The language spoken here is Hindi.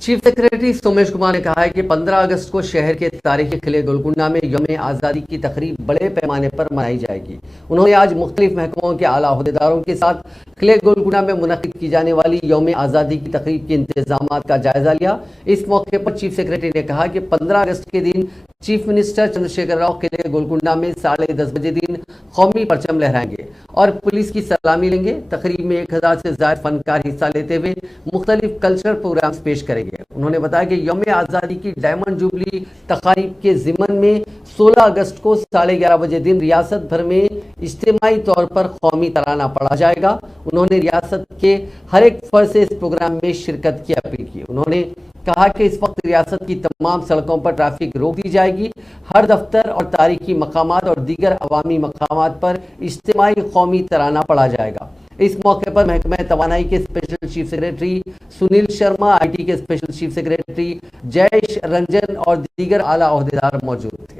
चीफ सेक्रेटरी सोमेश कुमार ने कहा है कि 15 अगस्त को शहर के तारीखी किले गोलकुंडा में यौम आज़ादी की तकरीब बड़े पैमाने पर मनाई जाएगी। उन्होंने आज मुख्तलिफ महकमों के आला अहदेदारों के साथ किले गोलकुंडा में मुनक्किद की जाने वाली यौम आज़ादी की तकरीब के इंतजाम का जायजा लिया। इस मौके पर चीफ सेक्रेटरी ने कहा कि 15 अगस्त के दिन चीफ मिनिस्टर चंद्रशेखर राव किले गोलकुंडा में 10:30 बजे दिन कौमी परचम लहराएंगे और पुलिस की सलामी लेंगे। तकरीब में 1000 से ज्यादा फनकार हिस्सा लेते हुए मुख्तलिफ कल्चरल प्रोग्राम्स पेश करेंगे। उन्होंने बताया कि यौम आज़ादी की डायमंड जुबली तकारीब के ज़िमन में 16 अगस्त को 11:30 बजे दिन रियासत भर में इज्तिमाई तौर पर कौमी तराना पढ़ा जाएगा। उन्होंने रियासत के हर एक फर्द से इस प्रोग्राम में शिरकत की अपील की। उन्होंने कहा कि इस वक्त रियासत की तमाम सड़कों पर ट्रैफिक रोक दी जाएगी। हर दफ्तर और तारीखी मकामात और दीगर अवामी मकामात पर इज्तिमाई कौमी तराना पढ़ा जाएगा। इस मौके पर महकमा तवानाई के special chief secretary Sunil Sharma, IT के special chief secretary Jayesh Ranjan और दीगर आला अहदेदार मौजूद थे।